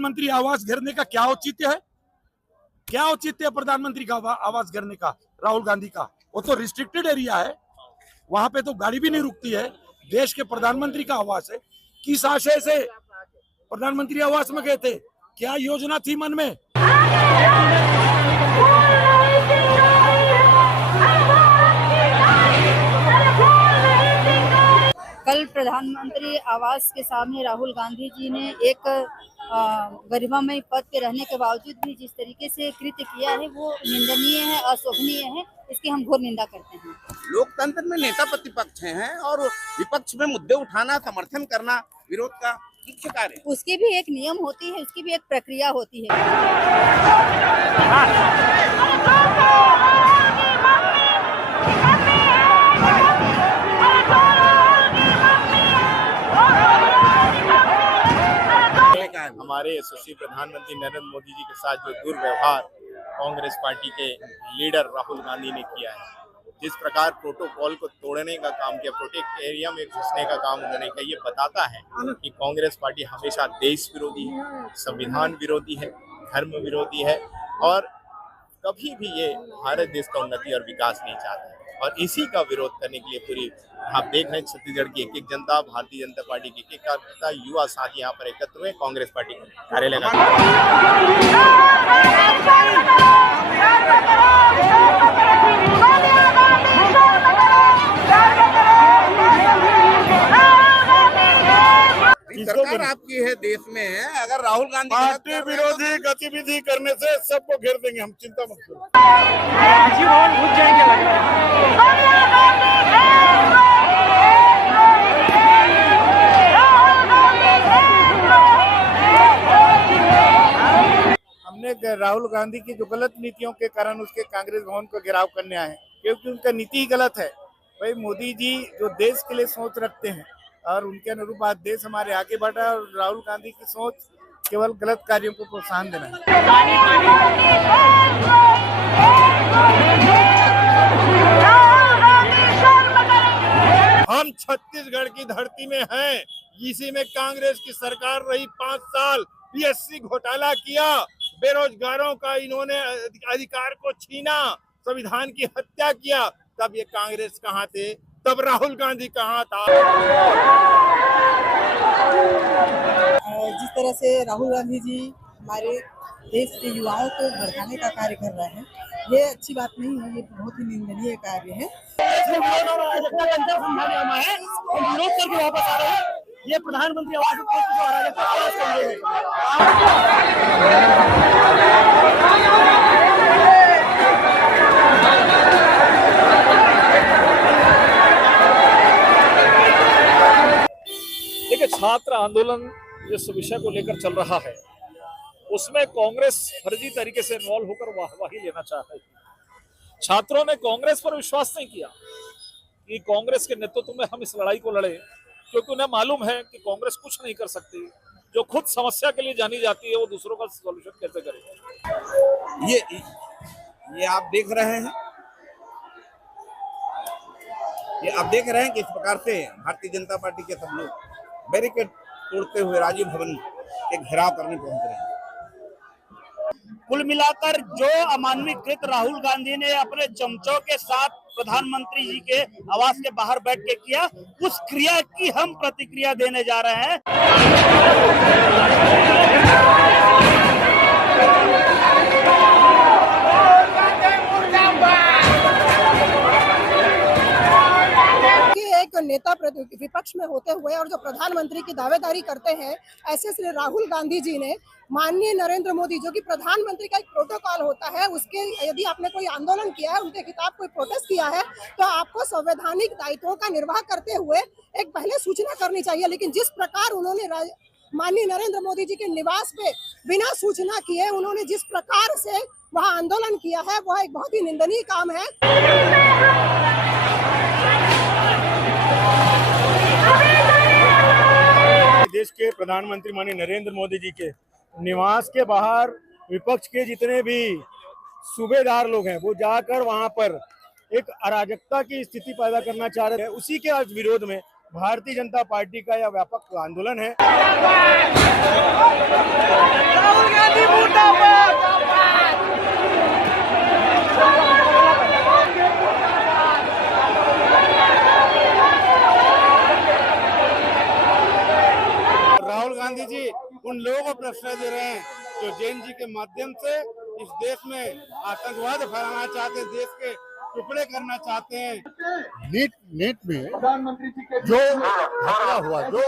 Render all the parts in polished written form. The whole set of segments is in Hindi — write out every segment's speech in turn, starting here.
प्रधानमंत्री आवास घेरने का क्या औचित्य है? क्या औचित्य है प्रधानमंत्री का आवास घेरने का? राहुल गांधी का वो तो रिस्ट्रिक्टेड एरिया है, वहां पे तो गाड़ी भी नहीं रुकती है। देश के प्रधानमंत्री का आवास है। किस आशय से प्रधानमंत्री आवास में गए थे? क्या योजना थी मन में? कल प्रधानमंत्री आवास के सामने राहुल गांधी जी ने एक गरिमामय पद पे रहने के बावजूद भी जिस तरीके से कृत्य किया है वो निंदनीय है, अशोभनीय है। इसकी हम घोर निंदा करते हैं। लोकतंत्र में नेता प्रतिपक्ष हैं और विपक्ष में मुद्दे उठाना, समर्थन करना विरोध का मुख्य कार्य है। उसकी भी एक नियम होती है, उसकी भी एक प्रक्रिया होती है। हमारे यशस्वी प्रधानमंत्री नरेंद्र मोदी जी के साथ जो दुर्व्यवहार कांग्रेस पार्टी के लीडर राहुल गांधी ने किया है, जिस प्रकार प्रोटोकॉल को तोड़ने का काम किया, प्रोटेक्ट एरिया में घुसने का काम उन्होंने किया, ये बताता है कि कांग्रेस पार्टी हमेशा देश विरोधी है, संविधान विरोधी है, धर्म विरोधी है और कभी भी ये भारत देश का उन्नति और विकास नहीं चाहता है। और इसी का विरोध करने के लिए पूरी आप देख रहे हैं छत्तीसगढ़ की एक जनता, भारतीय जनता पार्टी की एक कार्यकर्ता, युवा साथी यहाँ पर एकत्र हुए कांग्रेस पार्टी कार्यालय का। सरकार आपकी है, देश में है, अगर राहुल गांधी पार्टी विरोधी गतिविधि करने से सबको घेर देंगे हम, चिंता मत करो। हमने राहुल गांधी की जो गलत नीतियों के कारण उसके कांग्रेस भवन को घेराव करने आए हैं, क्योंकि उनका नीति ही गलत है। भाई मोदी जी जो देश के लिए सोच रखते हैं और उनके अनुरूप आज देश हमारे आगे बढ़ा है, और राहुल गांधी की सोच केवल गलत कार्यों को प्रोत्साहन देना है। हम छत्तीसगढ़ की धरती में हैं, इसी में कांग्रेस की सरकार रही 5 साल, पीएससी घोटाला किया, बेरोजगारों का इन्होंने अधिकार को छीना, संविधान की हत्या किया। तब ये कांग्रेस कहाँ थे? तब राहुल गांधी कहाँ था? जिस तरह से राहुल गांधी जी हमारे देश के युवाओं को भड़काने का कार्य कर रहे हैं, ये अच्छी बात नहीं है, ये बहुत ही निंदनीय कार्य है। विरोध करके वापस आ रहे हैं। ये प्रधानमंत्री आवास जो अराजकता देखिए, छात्र आंदोलन जिस विषय को लेकर चल रहा है उसमें कांग्रेस फर्जी तरीके से इन्वॉल्व होकर वाहवाही लेना चाह रही है। छात्रों ने कांग्रेस पर विश्वास नहीं किया कि कांग्रेस के नेतृत्व में हम इस लड़ाई को लड़े, क्योंकि उन्हें मालूम है कि कांग्रेस कुछ नहीं कर सकती। जो खुद समस्या के लिए जानी जाती है वो दूसरों का सॉल्यूशन कैसे करेगी? ये आप देख रहे हैं, ये आप देख रहे हैं कि इस प्रकार से भारतीय जनता पार्टी के सब लोग बैरिकेड तोड़ते हुए राजीव भवन के घेराव करने पहुंच रहे हैं। कुल मिलाकर जो अमानवीकृत राहुल गांधी ने अपने चमचों के साथ प्रधानमंत्री जी के आवास के बाहर बैठ के किया, उस क्रिया की हम प्रतिक्रिया देने जा रहे हैं। नेता विपक्ष में होते हुए और जो प्रधानमंत्री की दावेदारी करते हैं, ऐसे श्री राहुल गांधी जी ने माननीय नरेंद्र मोदी, जो कि प्रधानमंत्री का एक प्रोटोकॉल होता है, उसके यदि आपने कोई आंदोलन किया है, उनके खिलाफ कोई प्रोटेस्ट किया है, तो आपको संवैधानिक दायित्वों का निर्वाह करते हुए एक पहले सूचना करनी चाहिए। लेकिन जिस प्रकार उन्होंने माननीय नरेंद्र मोदी जी के निवास पे बिना सूचना किए उन्होंने जिस प्रकार से वहाँ आंदोलन किया है, वह एक बहुत ही निंदनीय काम है। देश के प्रधानमंत्री माननीय नरेंद्र मोदी जी के निवास के बाहर विपक्ष के जितने भी सूबेदार लोग हैं, वो जाकर वहां पर एक अराजकता की स्थिति पैदा करना चाह रहे हैं। उसी के आज विरोध में भारतीय जनता पार्टी का यह व्यापक आंदोलन है। आश्रय दे रहे हैं, जो जैन जी के माध्यम से इस देश में आतंकवाद फैलाना चाहते हैं, देश के टुकड़े करना चाहते हैं। नीट में जो घटना हुआ, जो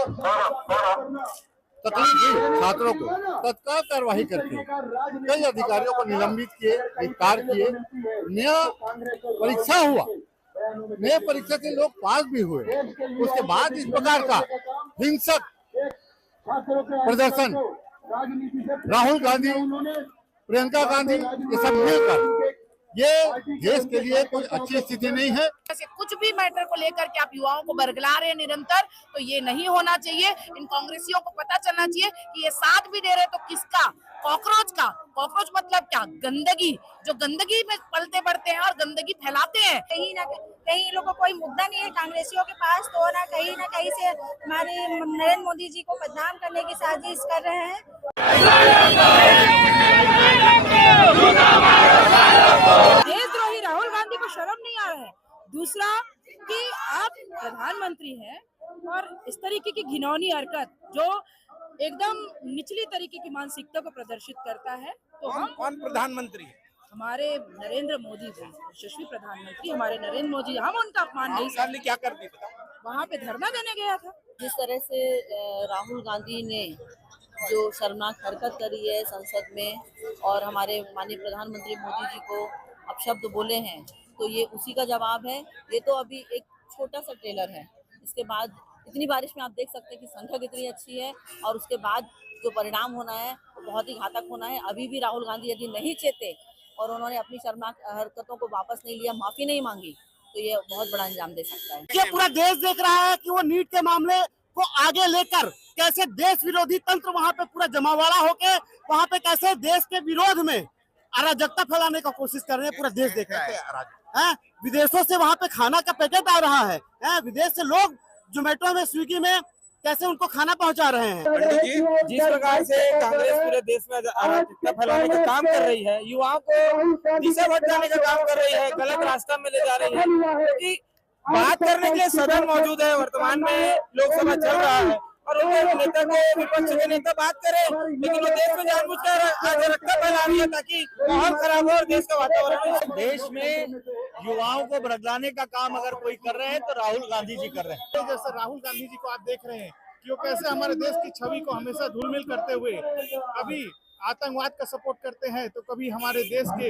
तकलीफ हुई छात्रों को, तत्काल कार्रवाई करके कई अधिकारियों को निलंबित किए, गिरफ्तार किए। नया परीक्षा हुआ, नए परीक्षा से लोग पास भी हुए। उसके बाद इस प्रकार का हिंसक प्रदर्शन राहुल गांधी, प्रियंका गांधी ये सब मिलकर, ये देश के लिए कोई अच्छी स्थिति नहीं है। ऐसे कुछ भी मैटर को लेकर के आप युवाओं को बरगला रहे हैं निरंतर, तो ये नहीं होना चाहिए। इन कांग्रेसियों को पता चलना चाहिए कि ये साथ भी दे रहे तो किसका, कॉकरोच का। कॉकरोच मतलब क्या? गंदगी, जो गंदगी में पलते बढ़ते हैं और गंदगी फैलाते हैं। कहीं ना कहीं इन लोगों को कोई मुद्दा नहीं है कांग्रेसियों के पास, तो ना कहीं से हमारे नरेंद्र मोदी जी को बदनाम करने की साजिश कर रहे हैं। देशद्रोही राहुल गांधी को शर्म नहीं आ रहा है। दूसरा कि आप प्रधानमंत्री हैं और इस तरीके की घिनौनी हरकत जो एकदम निचली तरीके की मानसिकता को प्रदर्शित करता है, तो हम कौन प्रधानमंत्री है? हमारे नरेंद्र मोदी जी, यशस्वी प्रधानमंत्री हमारे नरेंद्र मोदी, हम उनका अपमान नहीं गांधी क्या करती थी? वहाँ पे धरना देने गया था। जिस तरह से राहुल गांधी ने जो शर्मनाक हरकत करी है संसद में और हमारे माननीय प्रधानमंत्री मोदी जी को अपशब्द बोले हैं, तो ये उसी का जवाब है। ये तो अभी एक छोटा सा ट्रेलर है। इसके बाद इतनी बारिश में आप देख सकते हैं कि संख्या कितनी अच्छी है, और उसके बाद जो परिणाम होना है वो बहुत ही घातक होना है। अभी भी राहुल गांधी यदि नहीं चेते और उन्होंने अपनी शर्मनाक हरकतों को वापस नहीं लिया, माफी नहीं मांगी, तो ये बहुत बड़ा अंजाम दे सकता है। ये पूरा देश देख रहा है कि वो नीट के मामले को आगे लेकर कैसे देश विरोधी तंत्र वहां पे पूरा जमावाड़ा होके वहां पे कैसे देश के विरोध में अराजकता फैलाने का कोशिश कर रहे हैं। पूरा देश देख रहा है। विदेशों से वहां पे खाना का पैकेट आ रहा है, विदेश से लोग जोमेटो में, स्विगी में कैसे उनको खाना पहुंचा रहे हैं। जिस प्रकार से कांग्रेस पूरे देश में अराजकता फैलाने का काम कर रही है, युवाओं को दिशा भटकाने का काम कर रही है, गलत रास्ता में ले जा रही है, क्योंकि बात करने के लिए सदन मौजूद है। वर्तमान में लोकसभा चल रहा है और उनके नेता को, विपक्ष के नेता बात करे, लेकिन वो देश में जानबूझकर अराजकता फैला रही है ताकि माहौल खराब हो और देश का वातावरण। देश में युवाओं को बरगलाने का काम अगर कोई कर रहे हैं तो राहुल गांधी जी कर रहे हैं। जैसे राहुल गांधी जी को आप देख रहे हैं कि वो कैसे हमारे देश की छवि को हमेशा धूलमिल करते हुए कभी आतंकवाद का सपोर्ट करते हैं तो कभी हमारे देश के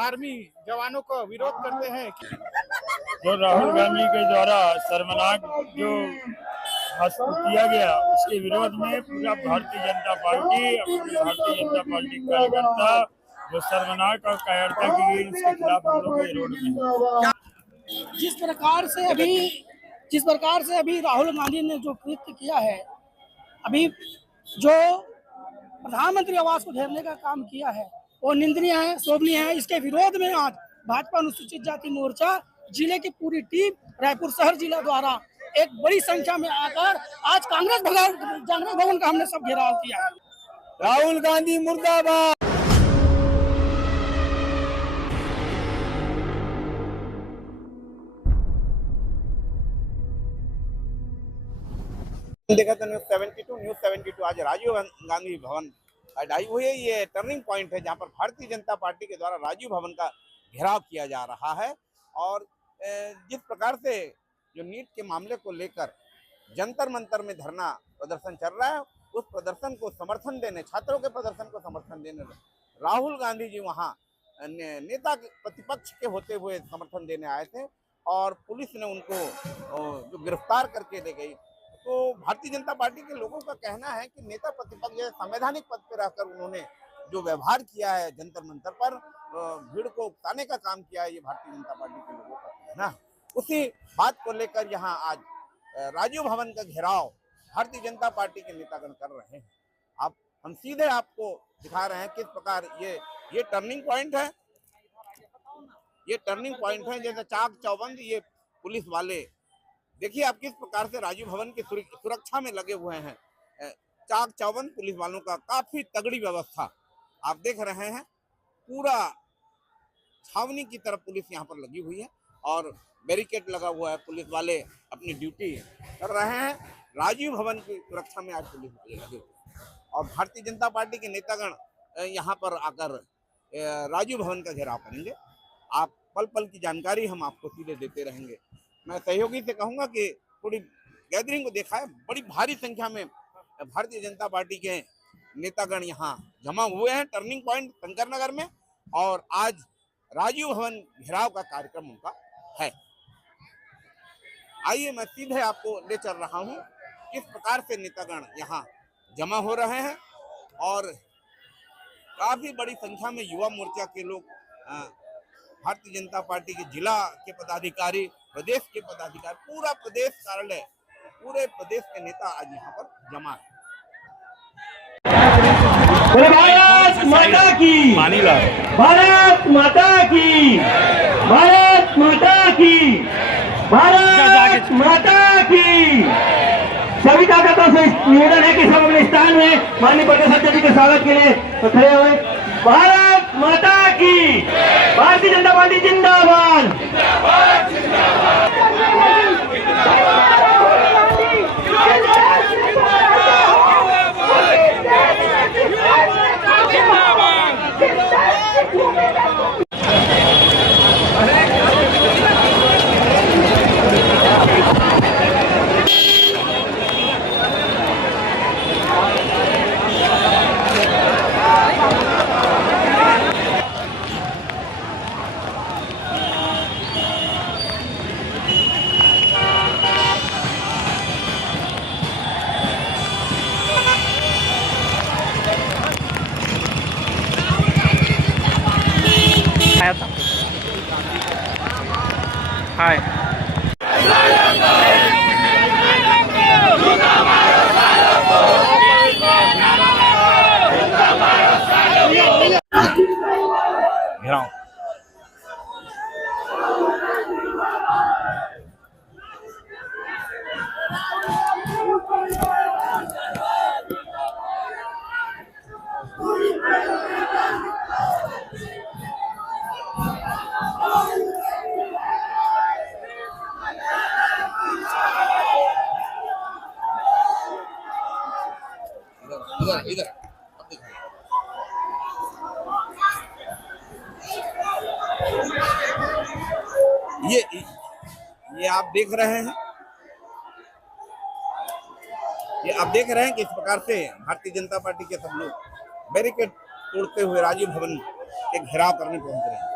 आर्मी जवानों का विरोध करते हैं। जो राहुल गांधी के द्वारा शर्मनाक जो किया गया, उसके विरोध में पूरा भारतीय जनता पार्टी, भारतीय जनता पार्टी कार्यकर्ता जो शर्मनाक और कायरता की गई, उसके खिलाफ हम लोग रोड में। जिस प्रकार से अभी राहुल गांधी ने जो कृत्य किया है, अभी जो प्रधानमंत्री आवास को घेरने का काम किया है, वो निंदनीय है, शोभनीय है। इसके विरोध में आज भाजपा अनुसूचित जाति मोर्चा जिले की पूरी टीम रायपुर शहर जिला द्वारा एक बड़ी संख्या में आकर आज कांग्रेस भवन का हमने सब घेराव किया। राहुल गांधी मुर्दाबाद। देखा था न्यूज़ 72 आज राजीव गांधी भवन ढाई हुई है। ये टर्निंग पॉइंट है जहां पर भारतीय जनता पार्टी के द्वारा राजीव भवन का घेराव किया जा रहा है। और जिस प्रकार से जो नीट के मामले को लेकर जंतर मंतर में धरना प्रदर्शन चल रहा है, उस प्रदर्शन को समर्थन देने, छात्रों के प्रदर्शन को समर्थन देने राहुल गांधी जी वहां नेता प्रतिपक्ष के होते हुए समर्थन देने आए थे और पुलिस ने उनको जो गिरफ्तार करके ले गई। तो भारतीय जनता पार्टी के लोगों का कहना है कि नेता प्रतिपक्ष जैसे संवैधानिक पद पर रहकर उन्होंने जो व्यवहार किया है जंतर मंतर पर, भीड़ को उकसाने का काम किया है, ये भारतीय जनता पार्टी के लोगों का कहना है। उसी बात को लेकर यहाँ आज राजीव भवन का घेराव भारतीय जनता पार्टी के नेतागण कर रहे हैं। अब हम सीधे आपको दिखा रहे हैं किस प्रकार ये टर्निंग पॉइंट है। ये टर्निंग पॉइंट है, जैसे चाक चौबंद ये पुलिस वाले, देखिए आप किस प्रकार से राजीव भवन की सुरक्षा में लगे हुए हैं। चाक चौबंद पुलिस वालों का काफी तगड़ी व्यवस्था आप देख रहे हैं। पूरा छावनी की तरफ पुलिस यहाँ पर लगी हुई है और बैरिकेड लगा हुआ है। पुलिस वाले अपनी ड्यूटी कर रहे हैं। राजीव भवन की सुरक्षा में आज पुलिस वाले लगे हुए हैं। और भारतीय जनता पार्टी के नेतागण यहाँ पर आकर राजीव भवन का घेराव करेंगे। आप पल पल की जानकारी हम आपको सीधे देते रहेंगे। मैं सहयोगी से कहूँगा कि थोड़ी गैदरिंग को देखा है, बड़ी भारी संख्या में भारतीय जनता पार्टी के नेतागण यहाँ जमा हुए हैं टर्निंग पॉइंट शंकर नगर में, और आज राजीव भवन घेराव का कार्यक्रम उनका है। आइए मैं सीधे आपको ले चल रहा हूँ किस प्रकार से नेतागण यहाँ जमा हो रहे हैं, और काफी बड़ी संख्या में युवा मोर्चा के लोग, भारतीय जनता पार्टी के जिला के पदाधिकारी, प्रदेश के पदाधिकारी, पूरा प्रदेश कार्यालय, पूरे प्रदेश के नेता आज यहाँ पर जमा है। भारत माता की, भारत माता की, भारत माता की, भारत माता की। सभी कार्यकर्ताओं से निवेदन है कि सब अपने स्थान में माननीय प्रदेश अध्यक्ष जी के स्वागत के लिए खड़े हुए। भारत माता की, भारतीय जनता पार्टी जिंदाबाद। हाय घेराव इधर इधर ये आप देख रहे हैं, ये आप देख रहे हैं कि इस प्रकार से भारतीय जनता पार्टी के सब लोग बैरिकेड तोड़ते हुए राजीव भवन के घेराव करने पहुंच रहे हैं।